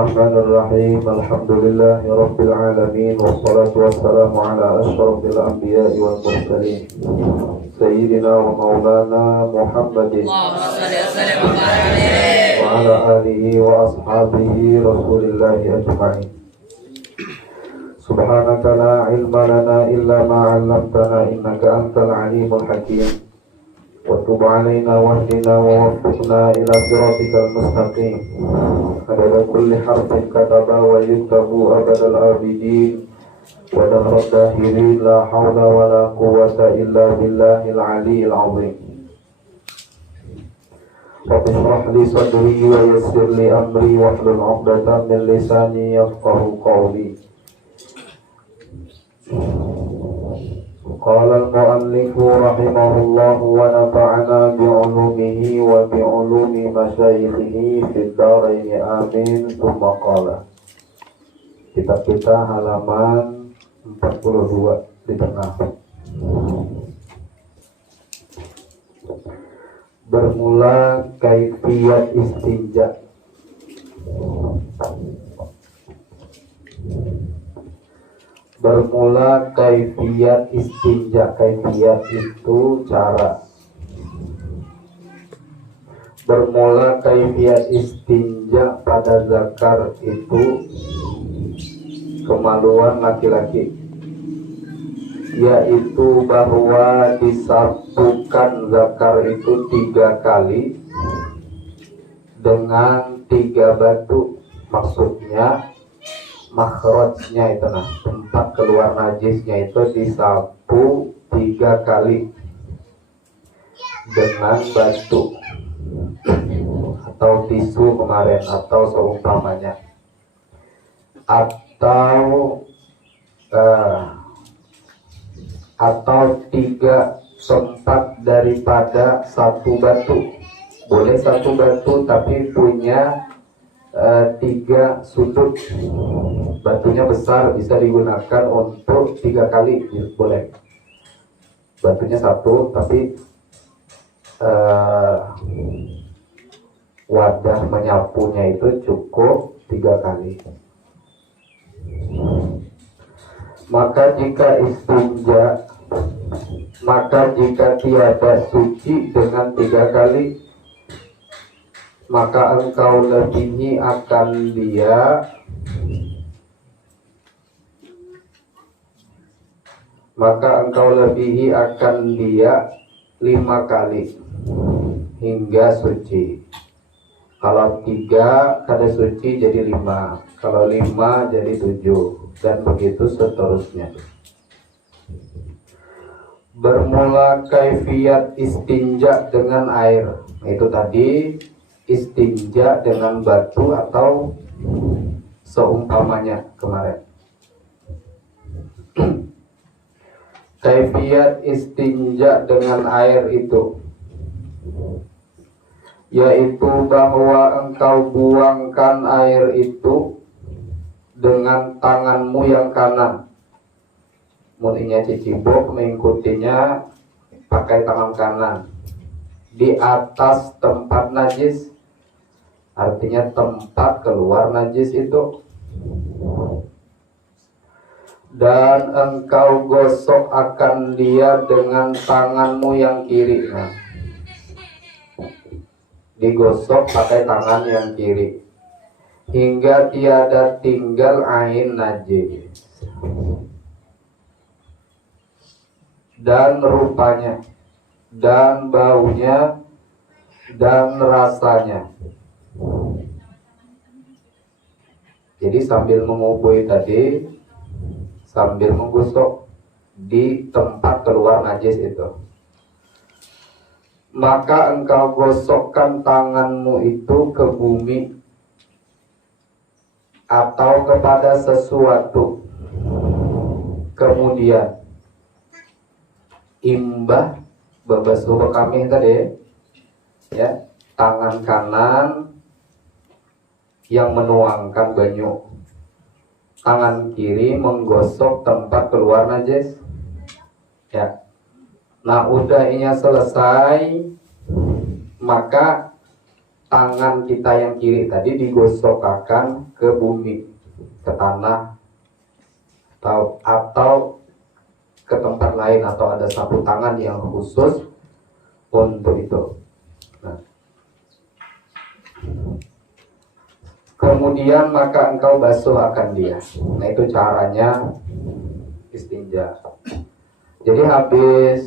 Bismillahirrahmanirrahim. Alhamdulillahirabbil alamin wassalatu wassalamu ala asyrafil anbiya'i wal mursalin sayyidina wa maulana Muhammadin wa ala alihi wa ashabihi rasulillahi ajma'in. Subhanaka la ilma lana illa ma 'allamtana innaka antal alimul hakim. Wa tub 'alaina wahdina wa waffiqna ila siratikal mustaqim. Adada kulli harfin kataba wa yuktabu abadal abidin wa dahrat dahirin la hawla wa la quwwata illa billahil aliyyil azim. Rabbi shrah li sadri wa yassir li amri wahlul 'uqdatam min lisani yafqahu qawli. Qala al-mu'allifu rahimahullahu wa nafa'ana bi'ulumihi wa bi'ulumi masyayikhihi fid dharaini amin. Tsumma qala. Kitab kita halaman 42 di tengah. Bermula kaifiyat istinja. Bermula kaifiyat istinja. Kaifiyat itu cara. Bermula kaifiyat istinja pada zakar itu kemaluan laki-laki, yaitu bahwa disapukan zakar itu 3 kali dengan 3 batu. Maksudnya makhrajnya itu, tempat keluar najisnya itu disapu 3 kali dengan batu atau tisu kemarin atau seumpamanya, atau 3 tempat daripada 1 batu. Boleh 1 batu tapi punya 3 sudut. Batunya besar, bisa digunakan untuk 3 kali, boleh. Batunya 1 tapi wadah menyapunya itu cukup 3 kali. Maka jika istinja, maka jika tiada suci dengan 3 kali, maka engkau lebihi akan dia maka engkau lebihi akan dia 5 kali hingga suci. Kalau 3 kada suci jadi 5, kalau 5 jadi 7, dan begitu seterusnya. Bermula kaifiyat istinja dengan air, itu tadi istinja dengan batu atau seumpamanya kemarin. Kaifiyat istinja dengan air itu yaitu bahwa engkau buangkan air itu dengan tanganmu yang kanan. Mulainya cicibok, mengikutinya pakai tangan kanan di atas tempat najis. Artinya tempat keluar najis itu. Dan engkau gosok akan dia dengan tanganmu yang kiri. Digosok pakai tangan yang kiri hingga tiada tinggal ain najis dan rupanya dan baunya dan rasanya. Jadi sambil mengubui tadi, sambil menggosok di tempat keluar najis itu, maka engkau gosokkan tanganmu itu ke bumi atau kepada sesuatu. Kemudian imbah babasuh kami tadi, ya, tangan kanan yang menuangkan banyu, tangan kiri menggosok tempat keluar najis, ya. Nah, udah ini selesai, maka tangan kita yang kiri tadi digosokkan ke bumi, ke tanah, atau ke tempat lain, atau ada sapu tangan yang khusus untuk itu. Nah, kemudian maka engkau basuh akan dia. Nah, itu caranya istinja. Jadi habis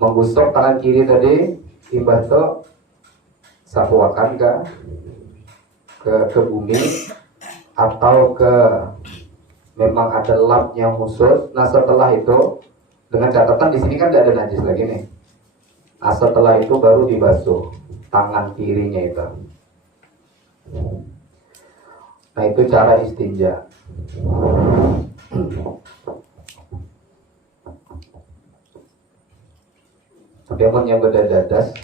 menggosok tangan kiri tadi, imbah itu sapuakan ke bumi, atau ke memang ada lap yang khusus. Nah, setelah itu, dengan catatan di sini kan tidak ada najis lagi nih. Nah, setelah itu baru dibasuh tangan kirinya itu. Nah, itu cara istinja. Tapi amun yang beda dadas,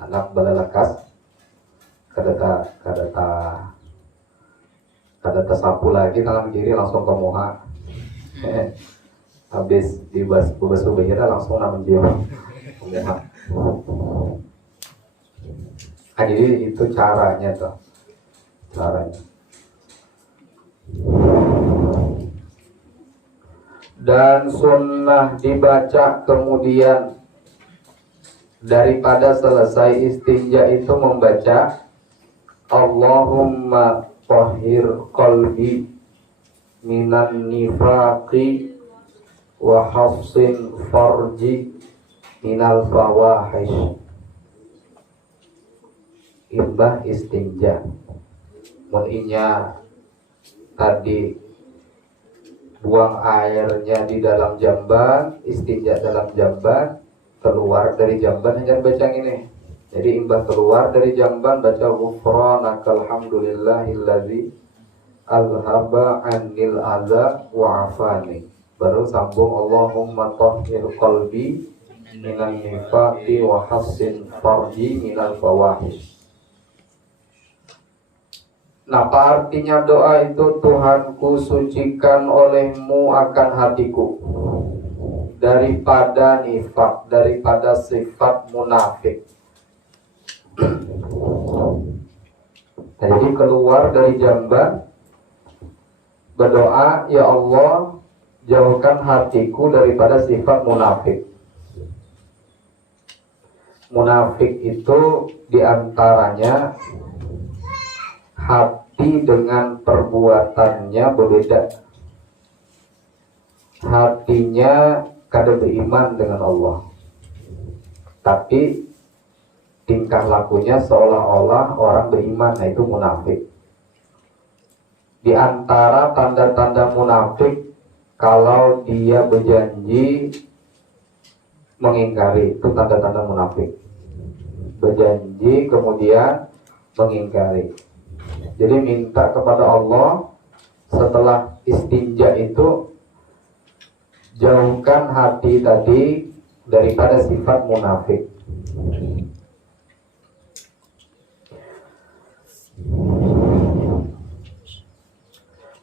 anak balalakas, kada sapu lagi tangan kiri langsung ke muka. Habis dibasuh begini langsung namun dia ke muka. Nah, jadi itu caranya tuh. Caranya. Dan sunnah dibaca kemudian daripada selesai istinja itu membaca Allahumma tahhir qalbi minan nifaqi wa hafsin farji minal fawahish. Imbah istinja meninya tadi buang airnya di dalam jamban, istinja dalam jamban, keluar dari jamban hanya baca ini. Jadi imbah keluar dari jamban baca ghufranakal hamdulillahilladzi alhaba anil adza wa afani. Baru sambung Allahumma tahhir qalbi minan nifaqi wa hassin farji minal fawahish. Nah, apa artinya doa itu? Tuhanku, sucikan olehmu akan hatiku daripada nifak, daripada sifat munafik. Nah, jadi keluar dari jamban berdoa, ya Allah, jauhkan hatiku daripada sifat munafik. Munafik itu diantaranya hati dengan perbuatannya berbeda. Hatinya kada beriman dengan Allah, tapi tingkah lakunya seolah-olah orang beriman. Nah, itu munafik. Di antara tanda-tanda munafik, kalau dia berjanji mengingkari, itu tanda-tanda munafik. Berjanji kemudian mengingkari. Jadi minta kepada Allah setelah istinja itu, jauhkan hati tadi daripada sifat munafik.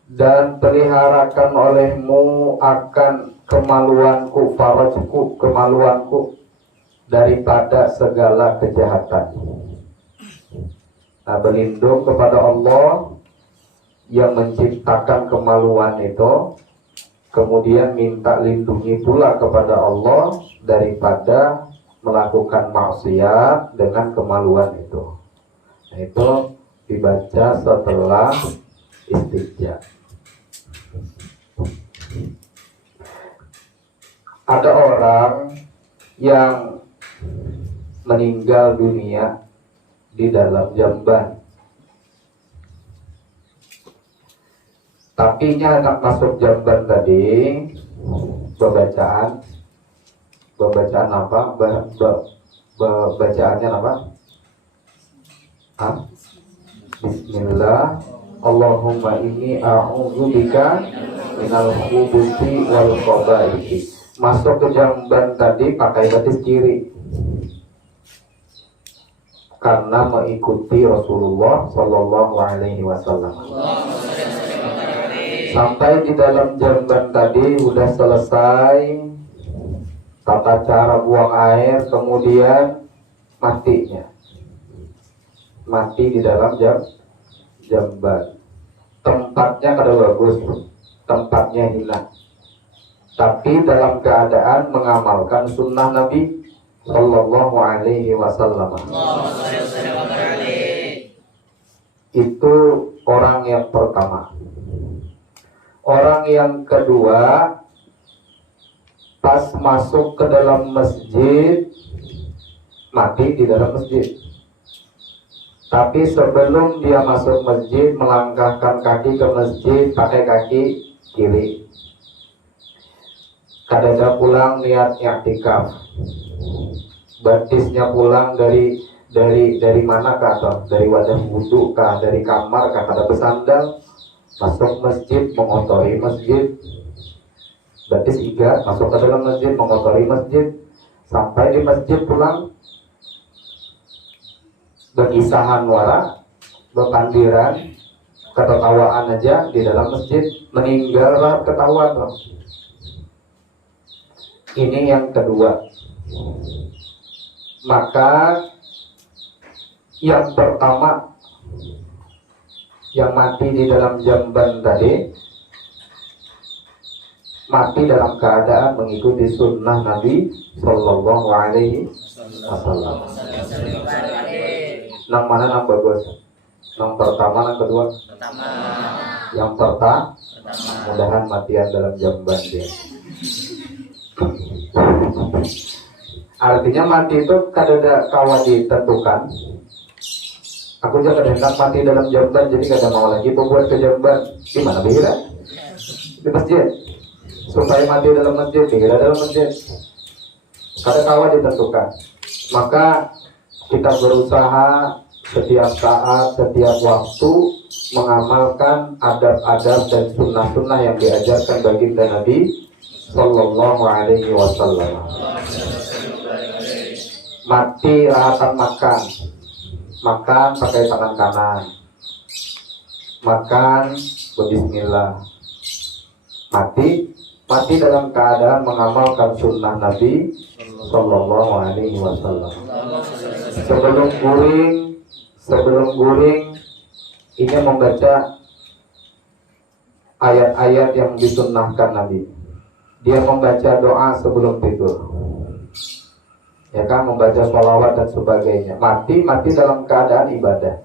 Dan peliharakan olehmu akan kemaluanku, farajku, kemaluanku daripada segala kejahatan. Nah, berlindung kepada Allah yang menciptakan kemaluan itu, kemudian minta lindungi pula kepada Allah daripada melakukan maksiat dengan kemaluan itu. Nah, itu dibaca setelah istinja. Ada orang yang meninggal dunia di dalam jamban, tapi anak masuk jamban tadi bacaannya apa? Bismillah, Allahumma inni a'udzubika minal khubuthi wal khabaithi. Masuk ke jamban tadi pakai batis kiri, karena mengikuti Rasulullah Sallallahu Alaihi Wasallam. Sampai di dalam jamban tadi sudah selesai tata cara buang air, kemudian matinya. mati di dalam jamban. Tempatnya kada bagus, tempatnya hina. Tapi dalam keadaan mengamalkan sunnah Nabi Sallallahu Alaihi Wasallam. Itu orang yang pertama. Orang yang kedua, pas masuk ke dalam masjid, mati di dalam masjid. Tapi sebelum dia masuk masjid, melangkahkan kaki ke masjid pakai kaki kiri. Kadada pulang niat i'tikaf. Batisnya pulang dari mana kah, atau dari wadah wudhu kah, dari kamar kah, kada bersandal, masuk masjid mengotori masjid. Batis iga masuk ke dalam masjid mengotori masjid. Sampai di masjid pulang berkisahan wara, berpandiran, ketawaan aja di dalam masjid, meninggal lah ketawa tuh. Ini yang kedua. Maka yang pertama, yang mati di dalam jamban tadi, mati dalam keadaan mengikuti sunnah Nabi Sallallahu Alaihi Wasallam. Nang mana nang bagus? Nang pertama, nang kedua? Pertama. Yang pertama, mudahan matian dalam jamban dia. Artinya mati itu kadada kawan ditentukan. Aku juga hendak mati dalam jamban, jadi kada mau lagi membuat ke jamban. Gimana bihira? Di masjid. Supaya mati dalam masjid, bihira dalam masjid. Kada kawan ditentukan. Maka kita berusaha setiap saat, setiap waktu mengamalkan adab-adab dan sunnah-sunnah yang diajarkan baginda Nabi Sallallahu Alaihi Wasallam. Mati rahatan makan, makan pakai tangan kanan, makan berbismillah. Mati dalam keadaan mengamalkan sunnah Nabi Sallallahu Alaihi Wasallam. Sebelum guring, ini membaca ayat-ayat yang disunnahkan Nabi. Dia membaca doa sebelum tidur, ya kan, membaca sholawat dan sebagainya. Mati dalam keadaan ibadah.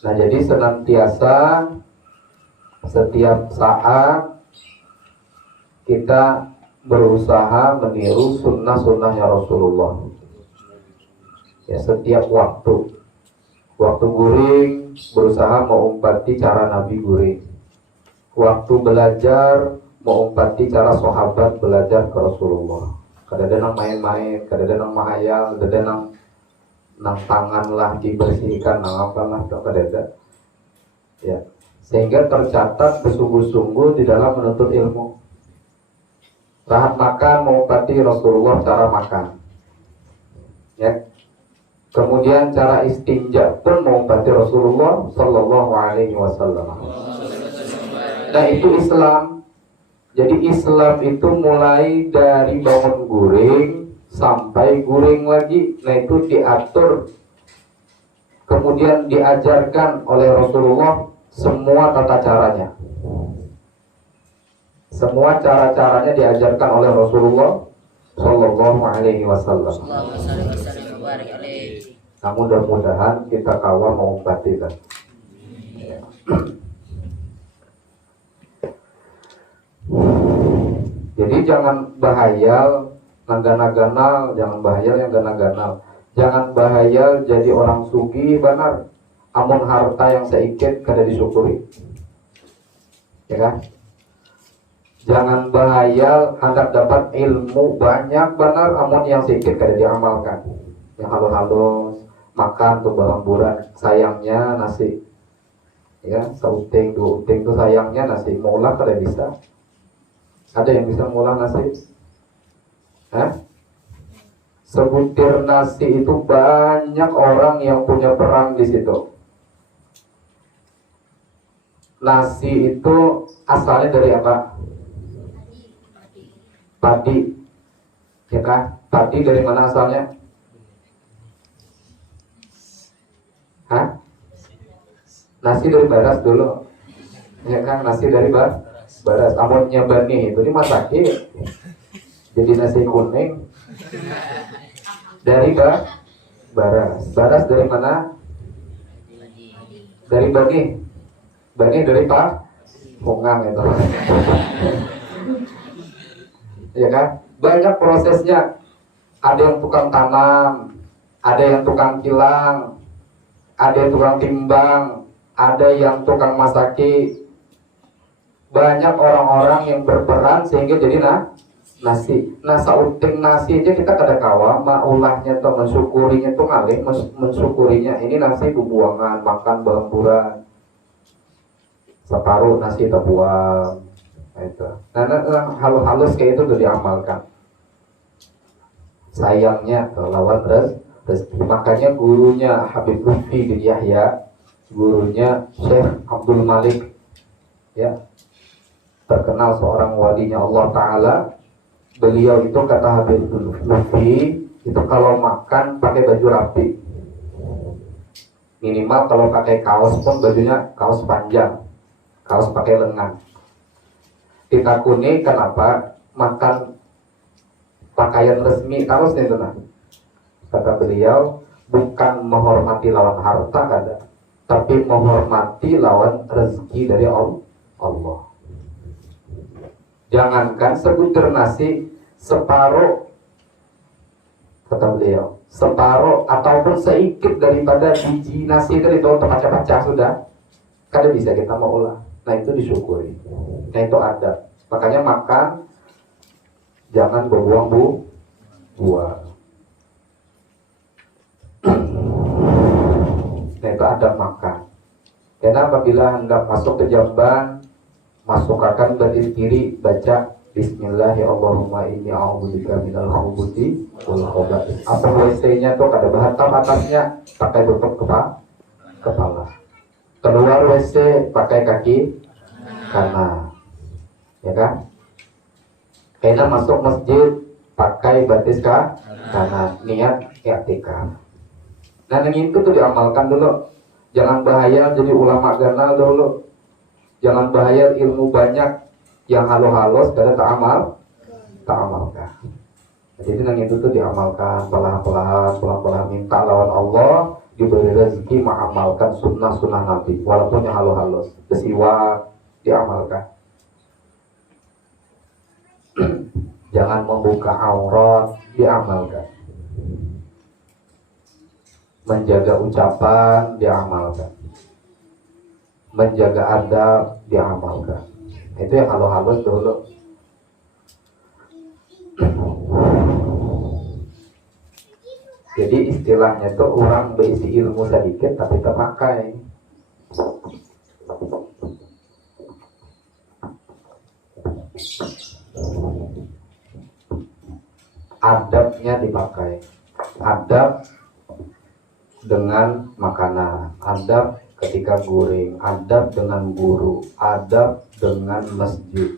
Nah, jadi senantiasa setiap saat kita berusaha meniru sunnah-sunnahnya Rasulullah. Ya, setiap waktu guring berusaha mengumpati cara Nabi guring. Waktu belajar mengumpati cara sahabat belajar ke Rasulullah. Kadang-kadang main-main, kadang-kadang mahayal, kadang-kadang nang tangan lah dibersihkan, nang apa lah, kadang-kadang. Ya, sehingga tercatat bersungguh-sungguh di dalam menuntut ilmu. Rahat makan mengumpati Rasulullah cara makan. Ya. Kemudian cara istinja pun mengumpati Rasulullah Sallallahu Alaihi Wasallam. Nah, itu Islam. Jadi Islam itu mulai dari bangun guring sampai guring lagi. Nah, itu diatur, kemudian diajarkan oleh Rasulullah semua tata caranya. Semua cara-caranya diajarkan oleh Rasulullah Sallallahu Alaihi Wasallam. Nah, mudah-mudahan kita kawan mengumpati kan. Jadi jangan bahayal nang-ganal, jangan bahayal yang ganal-ganal. Jangan bahayal jadi orang sugih benar. Amun harta yang sedikit kada disyukuri. Ya kan? Jangan bahayal hendak dapat ilmu banyak benar, amun yang sedikit kada diamalkan. Yang halus-halus makan tuh balamburan, sayangnya nasi. Ya, sauting dua uting tuh sayangnya nasi. Maulah kada bisa. Ada yang bisa mengolah nasi? Sebutir nasi itu banyak orang yang punya peran di situ. Nasi itu asalnya dari apa? Padi. Ya kan? Padi dari mana asalnya? Hah? Nasi dari baras dulu. Ya kan? Nasi dari baras. Amunnya bani itu dimasakin jadi nasi kuning dari baras. Baras dari mana? Dari bani. Bani dari pak pungang itu. Ya kan? Banyak prosesnya. Ada yang tukang tanam, ada yang tukang kilang, ada yang tukang timbang, ada yang tukang masaki. Banyak orang-orang yang berperan sehingga jadi nasi. Nah sauting nasi aja kita kada kawa maulahnya atau mensyukurinya tuh ngalih mensyukurinya. Ini nasi bubuangan, makan bahamburan. Separuh nasi kita buang. Itu. Nah, halus-halus kayak itu udah diamalkan. Sayangnya lawan rezeki. Makanya gurunya Habib Lutfi bin Yahya, gurunya Syekh Abdul Malik, ya, terkenal seorang walinya Allah Ta'ala. Beliau itu kata Habib Lutfi, itu kalau makan pakai baju rapi. Minimal kalau pakai kaos pun bajunya kaos panjang, kaos pakai lengan. Ditakuni kenapa makan pakaian resmi kaos itu nah. Kata beliau, bukan menghormati lawan harta kada, tapi menghormati lawan rezeki dari Allah. Jangankan sebutir nasi separuh, kata beliau, separuh ataupun seikit daripada biji nasi itu terpecah-pecah sudah, kada bisa kita mau olah. Nah itu disyukuri. Nah itu ada. Makanya makan jangan berbuang buah. Nah itu ada makan. Karena apabila hendak masuk ke jamban, masukkan baris kiri, baca Bismillahirrahmanirrahim, inni a'udzubika minal khubuthi wal khaba'ith. Apa WC-nya tuh kada bahatam atasnya pakai tutup kepala. Keluar WC pakai kaki kanan. Ya kan? Karena masuk masjid pakai batis kanan, niat i'tikaf. Nah yang itu tuh diamalkan dulu. Jangan bahaya jadi ulama ganal dulu. Jangan bahaya ilmu banyak yang halus-halus karena tak amalkan. Jadi yang itu tuh diamalkan pelan-pelan minta lawan Allah, diberi rezeki mengamalkan sunnah Nabi walaupun yang halus-halus. Bersiwak diamalkan. Jangan membuka aurat diamalkan. Menjaga ucapan diamalkan. Menjaga adab diamalkan. Itu yang halus-halus dulu. Jadi istilahnya tuh orang berisi ilmu sedikit tapi terpakai. Adabnya dipakai. Adab dengan makanan, adab ketika guring, adab dengan guru, adab dengan masjid,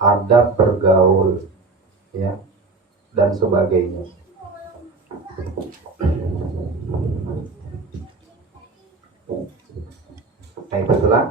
adab bergaul, ya, dan sebagainya. Nah, itulah